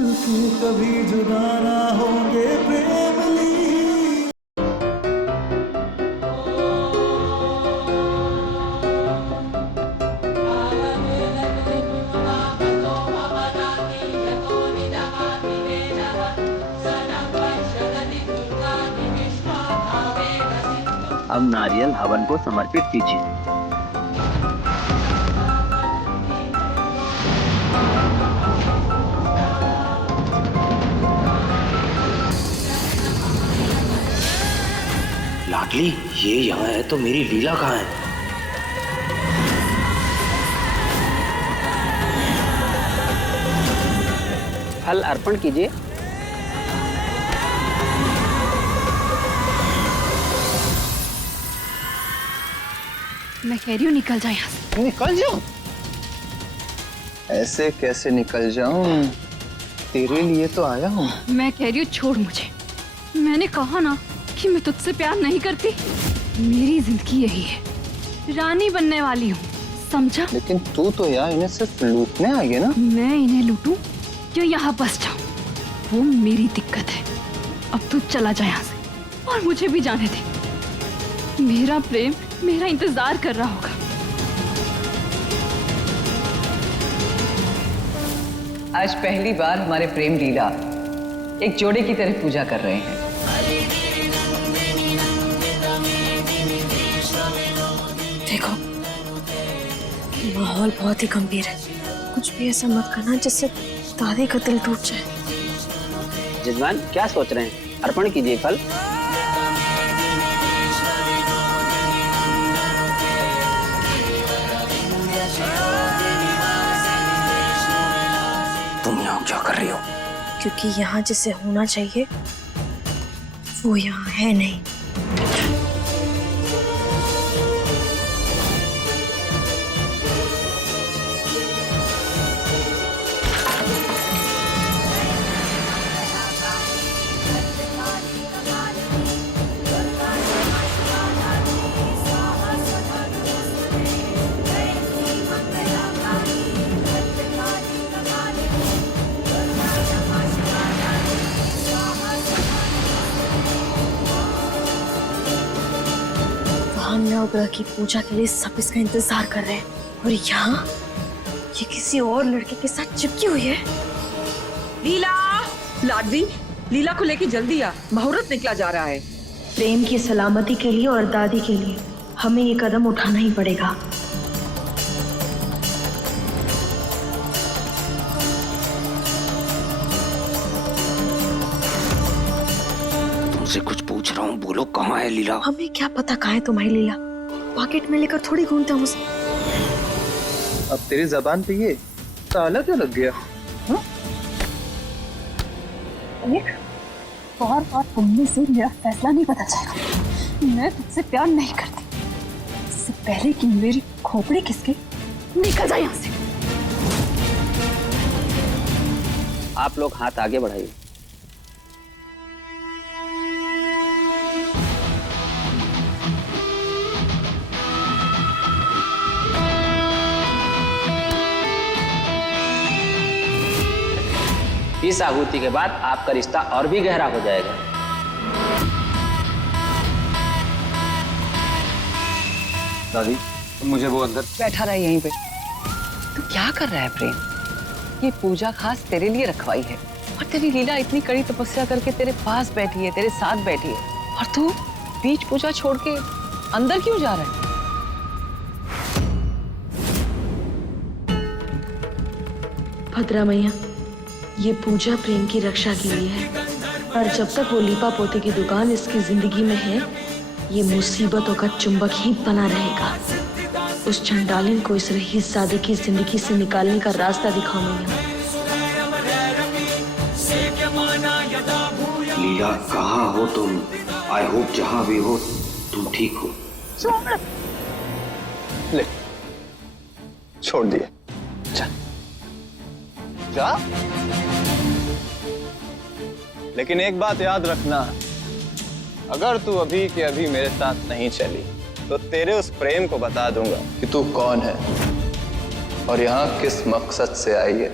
मिलके कभी जुदा ना होंगे प्रेमली। अब नारियल हवन को समर्पित कीजिए। लाडली, ये यहाँ है तो मेरी लीला कहाँ है? फल अर्पण कीजिए। मैं कह रही हूँ निकल जाए यहाँ से। निकल जाऊं? ऐसे कैसे निकल जाऊं? तेरे लिए तो आया हूँ। मैं कह रही हूँ छोड़ मुझे। मैंने कहा ना कि मैं तुझसे प्यार नहीं करती। मेरी जिंदगी यही है, रानी बनने वाली हूँ, समझा? लेकिन तू तो यार इन्हें सिर्फ लूटने आई है ना? मैं इन्हें लूटूं जो यहाँ बस जाऊं, वो मेरी दिक्कत है। अब तू चला जा यहाँ से और मुझे भी जाने दे। मेरा प्रेम मेरा इंतजार कर रहा होगा। आज पहली बार हमारे प्रेम लीला एक जोड़े की तरह पूजा कर रहे हैं। देखो, माहौल बहुत ही गंभीर है। कुछ भी ऐसा मत करना जिससे दादी का दिल टूट जाए। जजमान क्या सोच रहे हैं? अर्पण कीजिए फल। तुम यहाँ क्या कर रही हो? क्योंकि यहाँ जिसे होना चाहिए वो यहाँ है नहीं। नवग्रह की पूजा के लिए सब इसका इंतजार कर रहे हैं और यहाँ ये किसी और लड़के के साथ चिपकी हुई है। लीला, लाडली, लीला को लेके जल्दी आ, मुहूर्त निकला जा रहा है। प्रेम की सलामती के लिए और दादी के लिए हमें ये कदम उठाना ही पड़ेगा। तुमसे कुछ पूछ रहा हूँ, बोलो कहाँ है लीला? हमें क्या पता कहाँ है तुम्हारी लीला? पॉकेट में लेकर थोड़ी घूमते हम उसे। अब तेरी जबान पे ये ताला क्या लग गया? बार बार तुमने से मेरा फैसला नहीं पता चलेगा। मैं तुझसे प्यार नहीं करती। इससे पहले कि मेरी खोपड़ी किसके, निकल जा यहाँ से। आप लोग हाथ आगे बढ़ाइए। इस आहुति के बाद आपका रिश्ता और भी गहरा हो जाएगा। दादी, मुझे वो अंदर बैठा रहा यहीं पे। तू क्या कर रहा है प्रेम? ये पूजा खास तेरे लिए रखवाई है और तेरी लीला इतनी कड़ी तपस्या करके तेरे पास बैठी है, तेरे साथ बैठी है, और तू बीच पूजा छोड़ के अंदर क्यों जा रहा है? भद्रा मैया, ये पूजा प्रेम की रक्षा के लिए है और जब तक वो लीपा पोते की दुकान इसकी जिंदगी में है, ये मुसीबतों का चुंबक ही बना रहेगा। उस चंडालिन को इस रईसजादे की जिंदगी से निकालने का रास्ता दिखाओ मैया। लीला, कहाँ हो तुम? आई होप जहाँ भी हो तुम ठीक हो। ले, छोड़ दिए। चल जा। लेकिन एक बात याद रखना, अगर तू अभी के अभी मेरे साथ नहीं चली तो तेरे उस प्रेम को बता दूंगा कि तू कौन है और यहाँ किस मकसद से आई है।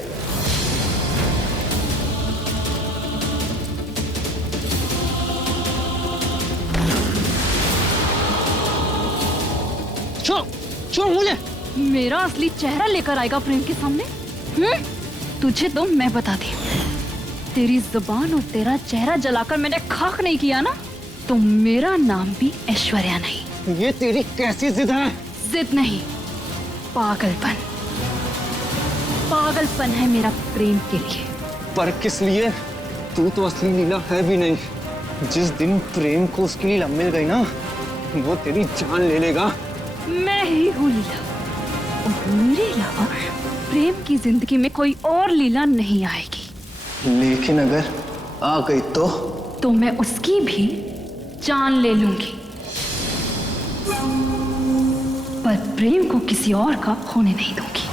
छोड़ मुझे। मेरा असली चेहरा लेकर आएगा प्रेम के सामने? तुझे तो मैं बताती हूँ। तेरी जुबान और तेरा चेहरा जलाकर मैंने खाक नहीं किया ना, तो मेरा नाम भी ऐश्वर्या नहीं। ये तेरी कैसी जिद है? जिद नहीं, पागलपन। पागलपन है मेरा प्रेम के लिए। पर किस लिए? तू तो असली लीला है भी नहीं। जिस दिन प्रेम को उसकी लीला मिल गई ना, वो तेरी जान ले लेगा। मैं ही हूँ लीला, और मेरे अलावा प्रेम की जिंदगी में कोई और लीला नहीं आएगी। लेकिन अगर आ गई तो मैं उसकी भी जान ले लूंगी, पर प्रेम को किसी और का होने नहीं दूंगी।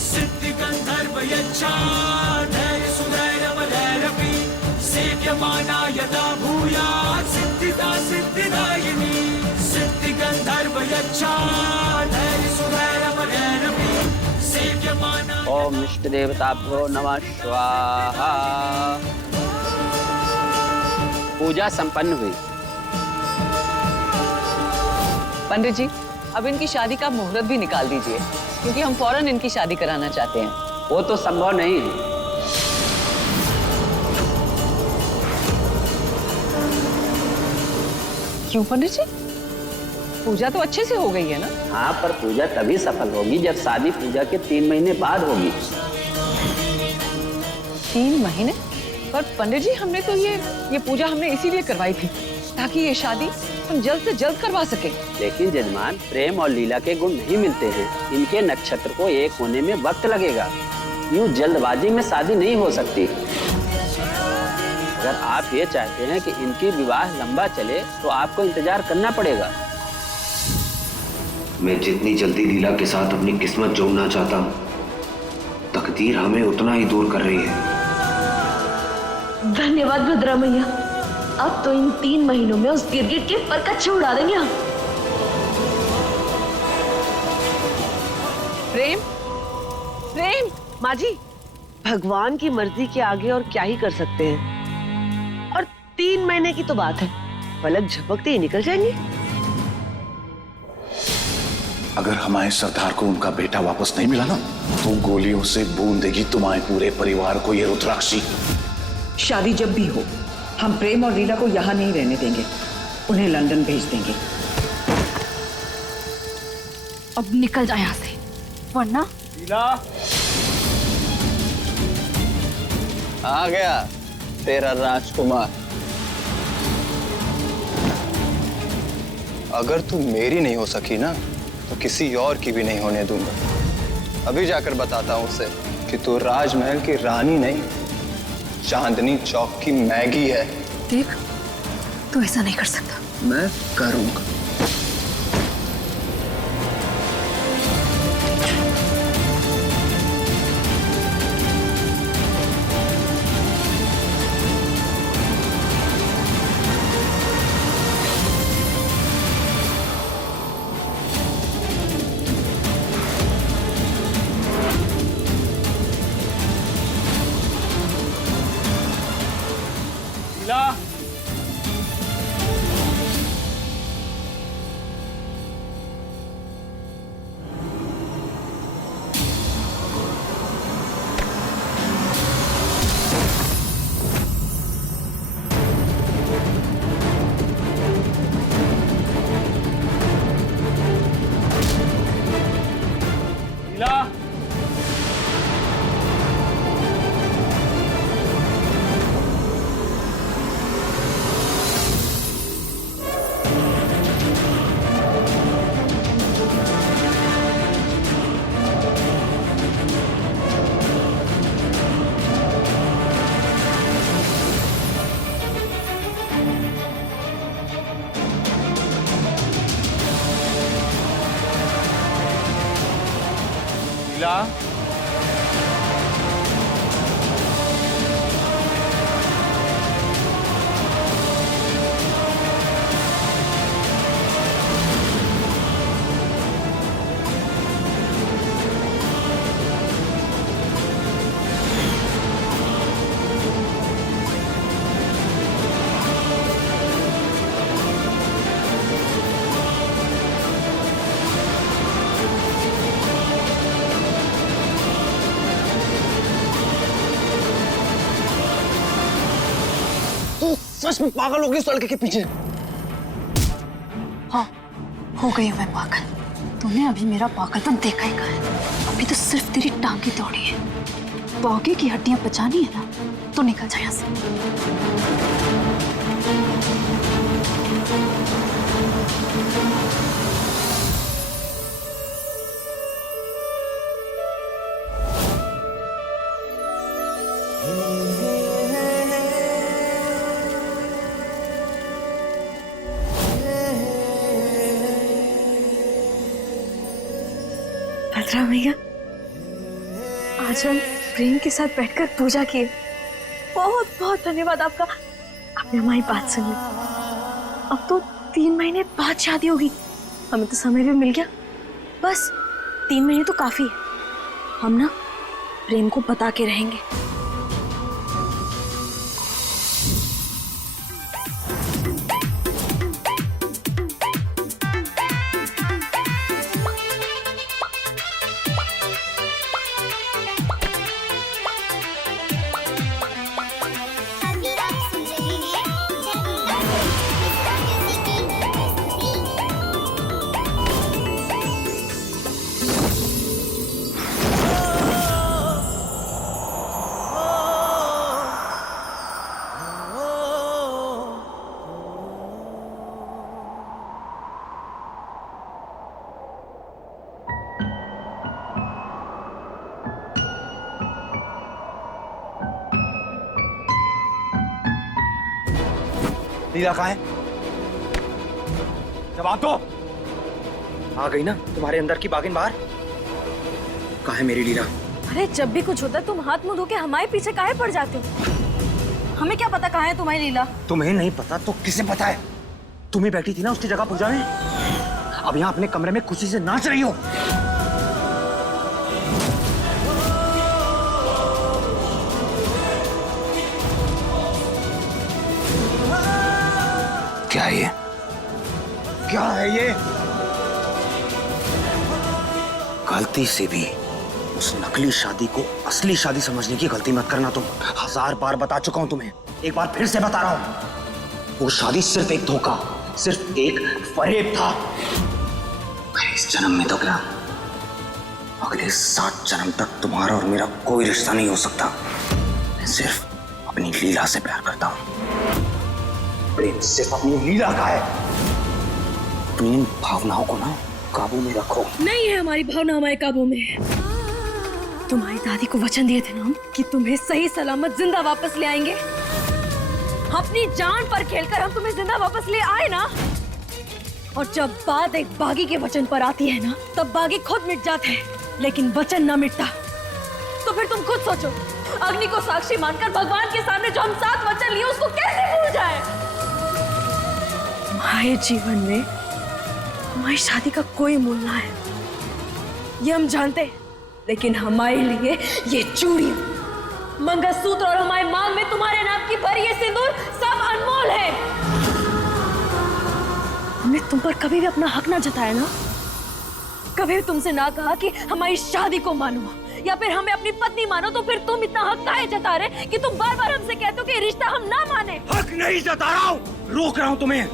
सिद्धि गंधर्व यच्छा धैर्य सुधैर्यवधैरपि सेव्यमाना यदा भूयात् सिद्धिदा सिद्धिदायिनी। सिद्धि गंधर्व यच्छा धैर्य सुधैर्यवधैरपि सेव्यमाना। ओम इष्ट देवताभ्यो नमः स्वाहा। पूजा संपन्न हुई। पंडित जी, अब इनकी शादी का मुहूर्त भी निकाल दीजिए, क्योंकि हम फौरन इनकी शादी कराना चाहते हैं। वो तो संभव नहीं है। क्यों पंडित जी? पूजा तो अच्छे से हो गई है ना? हाँ, पर पूजा तभी सफल होगी जब शादी पूजा के 3 महीने बाद होगी। 3 महीने? पर पंडित जी, हमने तो ये पूजा हमने इसीलिए करवाई थी ताकि ये शादी हम जल्द से जल्द करवा सके। लेकिन जजमान, प्रेम और लीला के गुण नहीं मिलते हैं। इनके नक्षत्र को एक होने में वक्त लगेगा। यूं जल्दबाजी में शादी नहीं हो सकती। अगर आप ये चाहते हैं कि इनकी विवाह लंबा चले, तो आपको इंतजार करना पड़ेगा। मैं जितनी जल्दी लीला के साथ अपनी किस्मत जोड़ना चाहता हूँ, तकदीर हमें उतना ही दूर कर रही है। धन्यवाद भद्रा मैया, अब तो इन 3 महीनों में उस गिरगिट के पर कच्चे उड़ा देंगे हम। प्रेम, प्रेम, माँ जी, भगवान की मर्जी के आगे और क्या ही कर सकते हैं। और 3 महीने की तो बात है, पलक झपकते ही निकल जाएंगे। अगर हमारे सरदार को उनका बेटा वापस नहीं मिला ना, तो गोलियों से भून देगी तुम्हारे पूरे परिवार को ये रुद्राक्षी। शादी जब भी हो, हम प्रेम और लीला को यहाँ नहीं रहने देंगे, उन्हें लंदन भेज देंगे। अब निकल जा यहाँ से, वरना। लीला, आ गया तेरा राजकुमार। अगर तू मेरी नहीं हो सकी ना, तो किसी और की भी नहीं होने दूंगा। अभी जाकर बताता हूँ उसे कि तू राजमहल की रानी नहीं, चांदनी चौक की मैगी है। देख, तू ऐसा नहीं कर सकता। मैं करूंगा। सच में पागल हो गई उस लड़के के पीछे? हाँ, हो गई हूँ मैं पागल। तूने अभी मेरा पागलपन देखा ही कहा है। अभी तो सिर्फ तेरी टांगे तोड़ी है। तो आगे की हड्डियां बचानी है ना, तो निकल जा यहाँ से। भद्रा मैया, आज हम प्रेम के साथ बैठकर पूजा किए। बहुत बहुत धन्यवाद आपका, आपने हमारी बात सुनी। अब तो 3 महीने बाद शादी होगी, हमें तो समय भी मिल गया। बस 3 महीने तो काफी है, हम ना प्रेम को बता के रहेंगे। लीला कहाँ है? जवाब दो। आ गई ना तुम्हारे अंदर की बागिन बाहर? कहाँ है मेरी लीला? अरे जब भी कुछ होता है तुम हाथ मुंह धो के हमारे पीछे काहे पड़ जाते हो? हमें क्या पता कहाँ है तुम्हारी लीला? तुम्हें नहीं पता तो किसे पता है? तुम ही बैठी थी ना उसकी जगह पूजा में, अब यहाँ अपने कमरे में खुशी से नाच रही हो। क्या है ये? क्या है ये? गलती से भी उस नकली शादी को असली शादी समझने की गलती मत करना तुम। 1000 बार बता चुका हूं तुम्हें, एक बार फिर से बता रहा हूं। वो शादी सिर्फ एक धोखा, सिर्फ एक फरेब था। इस जन्म में तो क्या, अगले 7 जन्म तक तुम्हारा और मेरा कोई रिश्ता नहीं हो सकता। मैं सिर्फ अपनी लीला से प्यार करता हूं। प्रेम सिर्फ अपनी लीला का है। अपनी इन भावनाओं को ना काबू में रखो। नहीं है हमारी भावना हमारे काबू में। तुम्हारी दादी को वचन दिए थे ना हम कि तुम्हें सही सलामत जिंदा वापस ले आएंगे। अपनी जान पर खेलकर हम तुम्हें जिंदा वापस ले आए ना। और जब बात एक बागी के वचन पर आती है ना, तब बागी खुद मिट जाता है, लेकिन वचन ना मिटता। तो फिर तुम खुद सोचो, अग्नि को साक्षी मानकर भगवान के सामने जो हम 7 वचन लिए उसको कैसे भूल जाए? हमारे जीवन में हमारी शादी का कोई मूल्य ना है, ये हम जानते हैं, लेकिन हमारे लिए ये चूड़ी, मंगलसूत्र और हमारे मांग में तुम्हारे नाम की भरी ये सिंदूर सब अनमोल है। हमने तुम पर कभी भी अपना हक ना जताया ना, कभी भी तुमसे ना कहा कि हमारी शादी को मानो या फिर हमें अपनी पत्नी मानो। तो फिर तुम इतना हक काहे जता रहे कि तुम बार बार हमसे कहते हो कि रिश्ता हम ना माने? हक नहीं जता रहा हूं, रोक रहा हूं तुम्हें,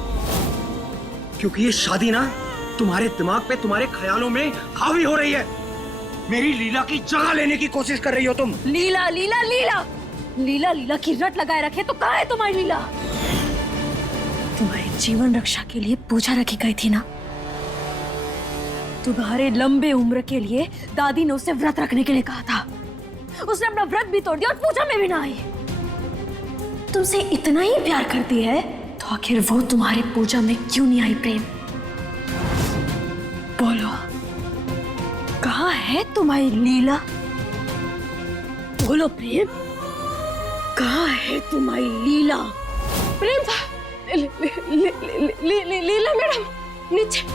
क्योंकि ये शादी ना तुम्हारे दिमाग पे, तुम्हारे ख्यालों में हावी हो रही है। मेरी लीला की जगह लेने की कोशिश कर रही हो तुम। लीला लीला लीला लीला लीला की रट लगाए रखे तो कहाँ है तुम्हारी लीला? तुम्हारे जीवन रक्षा के लिए पूजा रखी गई थी ना। तुम्हारे लंबे उम्र के लिए दादी ने उसे व्रत रखने के लिए कहा था। उसने अपना व्रत भी तोड़ दिया और पूजा में भी ना आई। तुमसे इतना ही प्यार करती है तो आखिर वो तुम्हारे पूजा में क्यों नहीं आई? प्रेम बोलो, कहाँ है तुम्हारी लीला? बोलो प्रेम, कहाँ है तुम्हारी लीला? प्रेम लीला मैडम नीचे।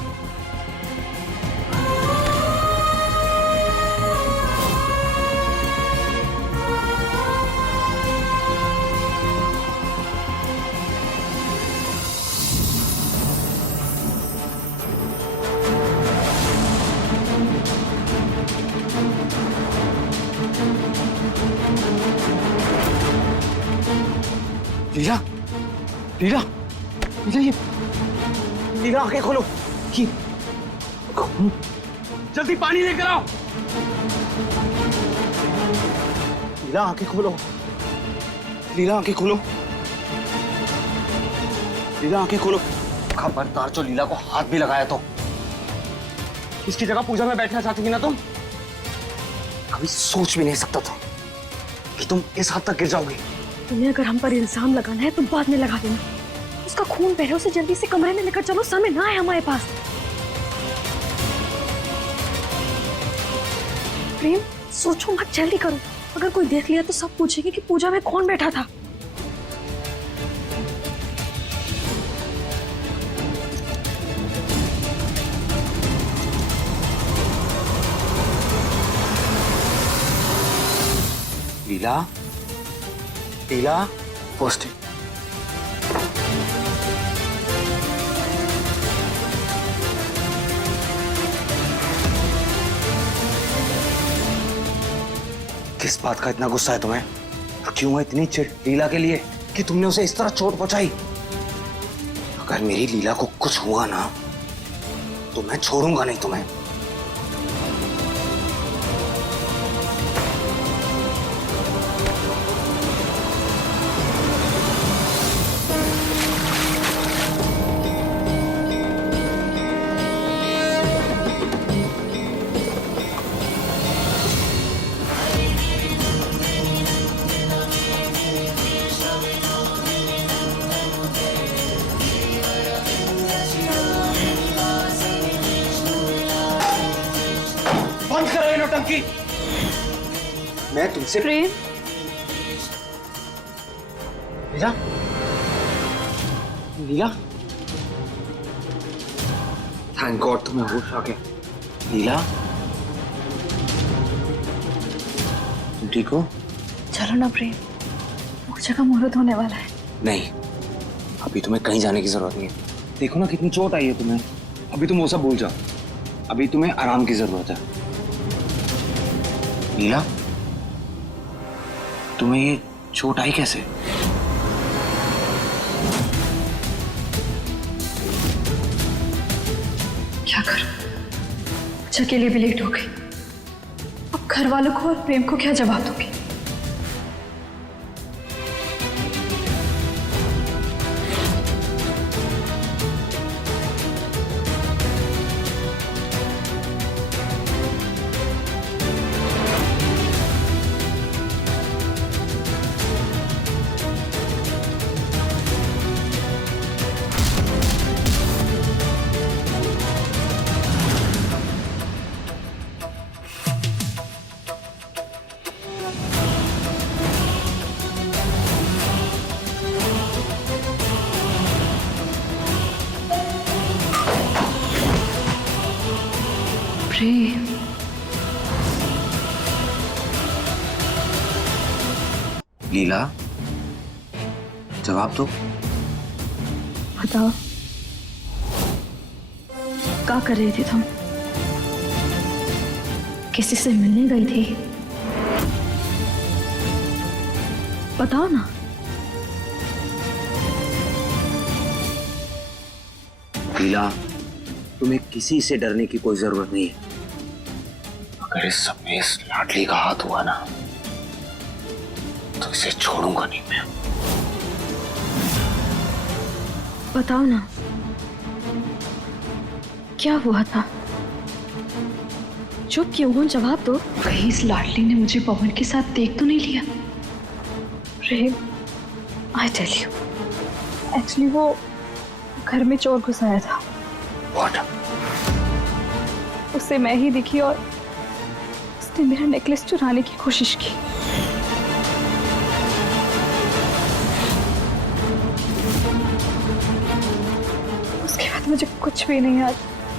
लीला, लीला, लीला ये, लीला आंखें खोलो। ये कौन? जल्दी पानी लेकर आओ। लीला आंखें खोलो, लीला आंखें खोलो, लीला आंखें खोलो। खबरदार जो लीला को हाथ भी लगाया तो। इसकी जगह पूजा में बैठना चाहती थी ना तुम? कभी सोच भी नहीं सकता था कि तुम इस हद तक गिर जाओगी। तुम्हें अगर हम पर इल्जाम लगाना है तो बाद में लगा देना। उसका खून बह रहा है, उसे जल्दी से कमरे में लेकर चलो, समय ना है हमारे पास। प्रेम, सोचो मत, जल्दी करो। अगर कोई देख लिया तो सब पूछेंगे कि पूजा में कौन बैठा था। लीला, लीला, पोस्टिंग। किस बात का इतना गुस्सा है तुम्हें? और क्यों है इतनी चिढ़ लीला के लिए कि तुमने उसे इस तरह चोट पहुंचाई? अगर मेरी लीला को कुछ हुआ ना तो मैं छोड़ूंगा नहीं तुम्हें। बंद करो ये नौटंकी। मैं तुमसे प्रेम, लीला, लीला, थैंक गॉड तुम्हें होश आ गया। लीला, तुम ठीक हो? चलो ना प्रेम, पूजा का मुहूर्त होने वाला है। नहीं, अभी तुम्हें कहीं जाने की जरूरत नहीं है। देखो ना कितनी चोट आई है तुम्हें। अभी तुम वो सब भूल जाओ, अभी तुम्हें आराम की जरूरत है। लीला, तुम्हें ये चोट आई कैसे? क्या करूं? पूजा के लिए भी लेट हो गई। अब घर वालों को और प्रेम को क्या जवाब दूंगी? प्रेम, लीला, जवाब दो। बताओ, क्या कर रही थी तुम? किसी से मिलने गई थी? बताओ ना। लीला, तुम्हें किसी से डरने की कोई जरूरत नहीं है। अगर इस सब में इस लाडली का हाथ हुआ ना तो इसे छोड़ूंगा नहीं मैं। बताओ ना, क्या हुआ था? चुप क्यों हो? जवाब दो। कहीं इस लाडली ने मुझे पवन के साथ देख तो नहीं लिया? प्रेम, आई टेल यू, एक्चुअली वो घर में चोर घुस आया था। What? उसे मैं ही दिखी और उसने मेरा नेकलेस चुराने की कोशिश की। उसके बाद मुझे कुछ भी नहीं याद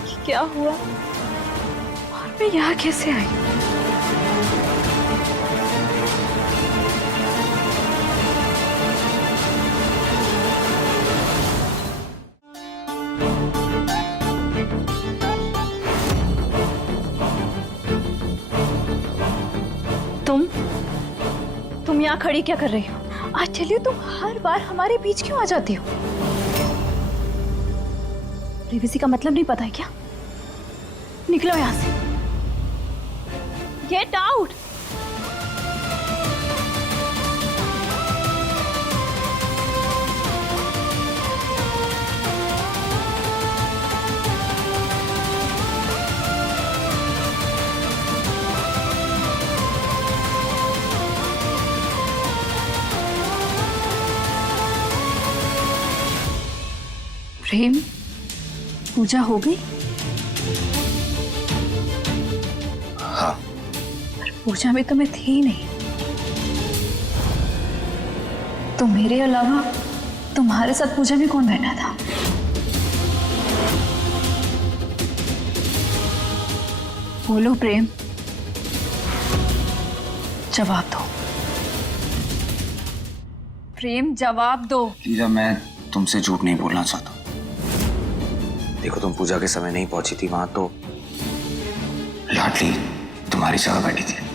कि क्या हुआ और मैं यहाँ कैसे आई। तुम यहाँ खड़ी क्या कर रही हो? आज चलिए, तुम हर बार हमारे बीच क्यों आ जाती हो? प्रिवेसी का मतलब नहीं पता है क्या? निकलो यहाँ से। Get out. प्रेम, पूजा हो गई? हाँ। पर पूजा में तो मैं थी ही नहीं। तो मेरे अलावा तुम्हारे साथ पूजा में कौन बैठा था? बोलो प्रेम, जवाब दो। प्रेम, जवाब दो। लीला, मैं तुमसे झूठ नहीं बोलना चाहता। देखो, तुम पूजा के समय नहीं पहुंची थी वहां, तो लाडली तुम्हारी जगह बैठी थी।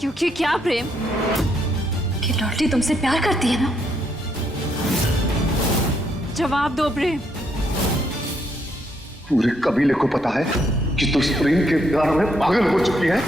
क्योंकि क्या प्रेम? कि लाडली तुमसे प्यार करती है ना? जवाब दो प्रेम। पूरे कबीले को पता है कि तू इस प्रेम के प्यार में पागल हो चुकी है।